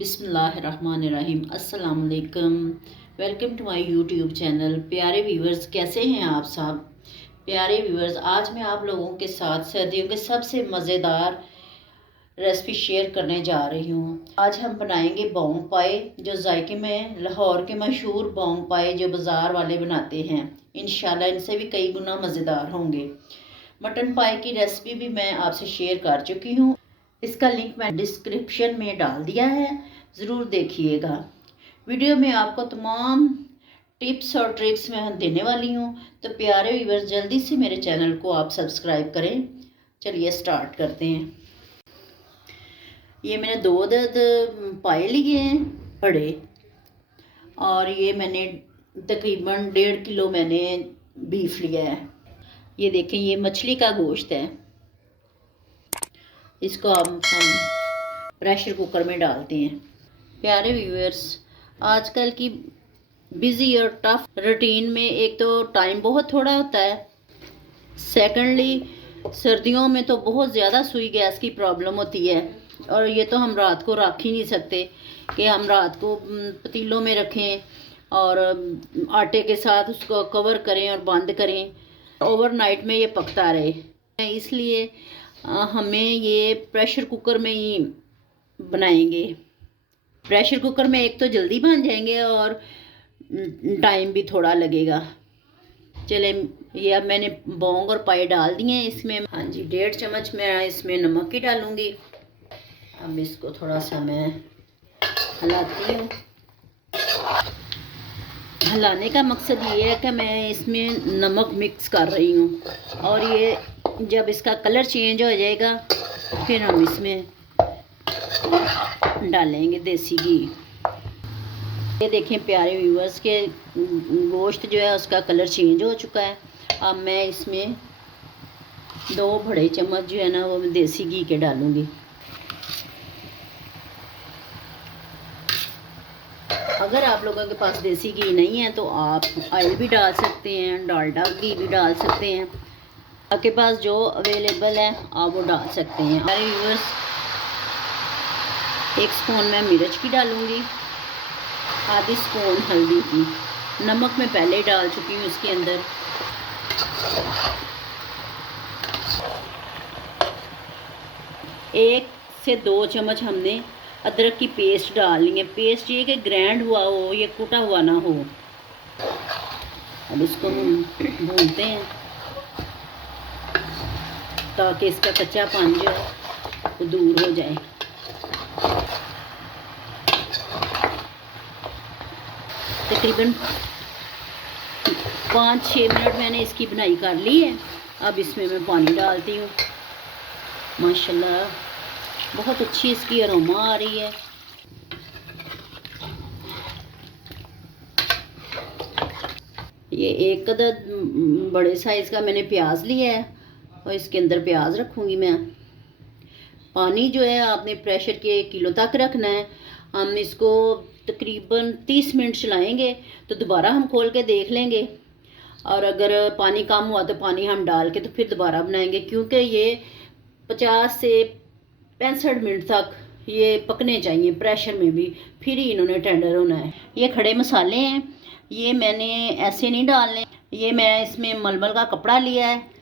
बिस्मिल्लाहिर्रहमानिर्रहीम। अस्सलाम वालेकुम। Welcome to my YouTube channel. प्यारे व्यूवर्स, कैसे हैं आप सब? प्यारे व्यूवर्स, आज मैं आप लोगों के साथ सर्दियों के सबसे मज़ेदार रेसिपी शेयर करने जा रही हूँ। आज हम बनाएंगे बोंग पाए, जो जायके में लाहौर के मशहूर बोंग पाए जो बाज़ार वाले बनाते हैं। इंशाल्लाह इनसे भी कई गुना मज़ेदार होंगे। मटन पाए की रेसिपी भी मैं आपसे शेयर कर चुकी हूँ। इसका लिंक मैं डिस्क्रिप्शन में डाल दिया है, ज़रूर देखिएगा। वीडियो में आपको तमाम टिप्स और ट्रिक्स मैं देने वाली हूँ, तो प्यारे व्यूअर्स जल्दी से मेरे चैनल को आप सब्सक्राइब करें। चलिए स्टार्ट करते हैं। ये मैंने दो पाए लिए हैं बड़े, और ये मैंने तकरीबन 1.5 किलो मैंने बीफ लिया है। ये देखें, ये मछली का गोश्त है। इसको हम प्रेशर कुकर में डालते हैं। प्यारे व्यूअर्स, आजकल की बिज़ी और टफ रूटीन में एक तो टाइम बहुत थोड़ा होता है, सेकंडली सर्दियों में तो बहुत ज़्यादा सुई गैस की प्रॉब्लम होती है। और ये तो हम रात को रख ही नहीं सकते कि हम रात को पतीलों में रखें और आटे के साथ उसको कवर करें और बंद करें, ओवरनाइट में ये पकता रहे। इसलिए हमें ये प्रेशर कुकर में ही बनाएंगे। प्रेशर कुकर में एक तो जल्दी बन जाएंगे और टाइम भी थोड़ा लगेगा। चले, ये अब मैंने बोंग और पाए डाल दिए हैं इसमें। हाँ जी, 1.5 चम्मच मैं इसमें नमक ही डालूँगी। अब इसको थोड़ा सा मैं हिलाती हूँ। हिलाने का मकसद ये है कि मैं इसमें नमक मिक्स कर रही हूँ, और ये जब इसका कलर चेंज हो जाएगा फिर हम इसमें डालेंगे देसी घी। ये देखें प्यारे व्यूअर्स के गोश्त जो है उसका कलर चेंज हो चुका है। अब मैं इसमें 2 बड़े चम्मच जो है ना वो मैं देसी घी के डालूँगी। अगर आप लोगों के पास देसी घी नहीं है तो आप ऑयल भी डाल सकते हैं, डालडा घी भी डाल सकते हैं। आपके पास जो अवेलेबल है आप वो डाल सकते हैं। हमारे व्यूअर्स, 1 स्पून मैं मिर्च की डालूँगी, आधी स्पून हल्दी की। नमक मैं पहले ही डाल चुकी हूँ इसके अंदर। एक से 2 चम्मच हमने अदरक की पेस्ट डालनी है। पेस्ट ये कि ग्राइंड हुआ हो, ये कूटा हुआ ना हो। अब इसको हम भूनते हैं ताकि इसका कच्चापन जो है वो दूर हो जाए। तकरीबन 5-6 मिनट मैंने इसकी बनाई कर ली है। अब इसमें मैं पानी डालती हूँ। माशाल्लाह बहुत अच्छी इसकी अरोमा आ रही है। ये 1 अदद बड़े साइज़ का मैंने प्याज लिया है और इसके अंदर प्याज रखूँगी मैं। पानी जो है आपने प्रेशर के 1 किलो तक रखना है। हम इसको तकरीबन 30 मिनट चलाएंगे, तो दोबारा हम खोल के देख लेंगे, और अगर पानी कम हुआ तो पानी हम डाल के तो फिर दोबारा बनाएंगे, क्योंकि ये 50 से 65 मिनट तक ये पकने चाहिए प्रेशर में भी, फिर ही इन्होंने टेंडर होना है। ये खड़े मसाले हैं, ये मैंने ऐसे नहीं डालने। ये मैं इसमें मलमल का कपड़ा लिया है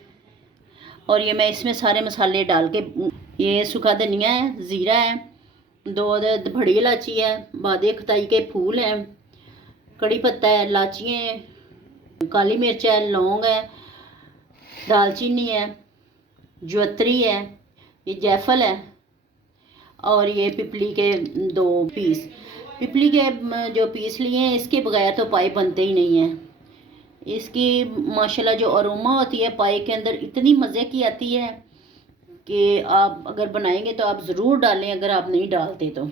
और ये मैं इसमें सारे मसाले डाल के, ये सूखा धनिया है, ज़ीरा है, 2 अदद बड़ी इलायची है, बादे खताई के फूल हैं, कड़ी पत्ता है, इलायचियाँ हैं, काली मिर्च है, लौंग है, दालचीनी है, जवैत्री है, ये जायफल है, और ये पिपली के 2 पीस। पिपली के जो पीस लिए हैं, इसके बगैर तो पाए बनते ही नहीं हैं। इसकी माशाल्लाह जो अरोमा होती है पाए के अंदर इतनी मज़े की आती है कि आप अगर बनाएंगे तो आप ज़रूर डालें, अगर आप नहीं डालते तो।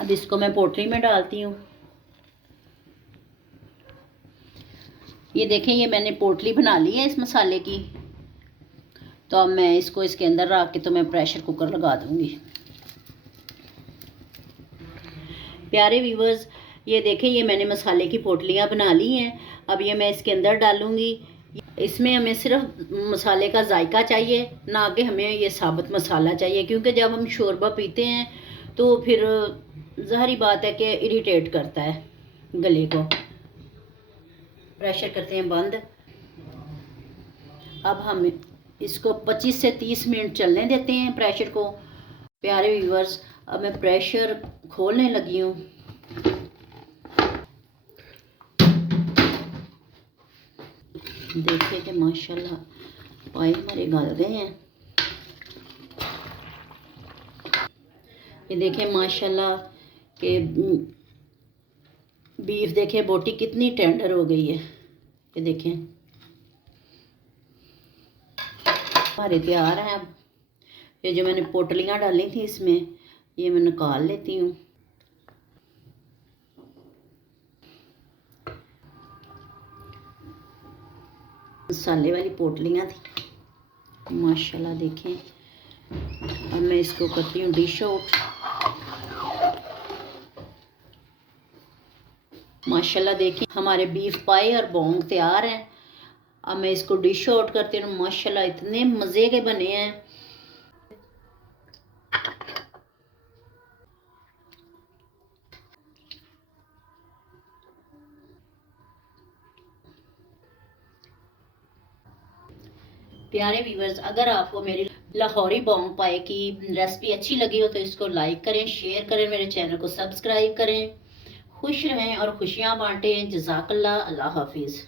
अब इसको मैं पोटली में डालती हूँ। ये देखें, ये मैंने पोटली बना ली है इस मसाले की। तो अब मैं इसको इसके अंदर रख के तो मैं प्रेशर कुकर लगा दूँगी। प्यारे व्यूवर्स, ये देखें, ये मैंने मसाले की पोटलियाँ बना ली हैं। अब ये मैं इसके अंदर डालूँगी। इसमें हमें सिर्फ मसाले का जायका चाहिए, ना कि हमें ये साबुत मसाला चाहिए, क्योंकि जब हम शोरबा पीते हैं तो फिर ज़ाहिरी बात है कि इरिटेट करता है गले को। प्रेशर करते हैं बंद। अब हम इसको 25 से 30 मिनट चलने देते हैं प्रेशर को। प्यारे व्यूअर्स, अब मैं प्रेशर खोलने लगी हूँ। देखिए कि माशाल्लाह पाए हमारे गल गए हैं। ये देखें माशाल्लाह कि बीफ देखें बोटी कितनी टेंडर हो गई है। ये देखें हमारे तैयार हैं। अब ये जो मैंने पोटलियाँ डाली थी इसमें, ये मैं निकाल लेती हूँ। मसाले वाली पोटलियाँ थी माशाल्लाह। देखें अब मैं इसको करती हूँ डिश आउट। माशाल्लाह देखिए हमारे बीफ पाए और बोंग तैयार हैं। अब मैं इसको डिश आउट करती हूँ। माशाल्लाह इतने मज़े के बने हैं। प्यारे व्यूवर्स, अगर आपको मेरी लाहौरी बोंग पाए की रेसिपी अच्छी लगी हो तो इसको लाइक करें, शेयर करें, मेरे चैनल को सब्सक्राइब करें। खुश रहें और खुशियाँ बांटें। जज़ाकल्लाह। अल्लाह हाफिज़।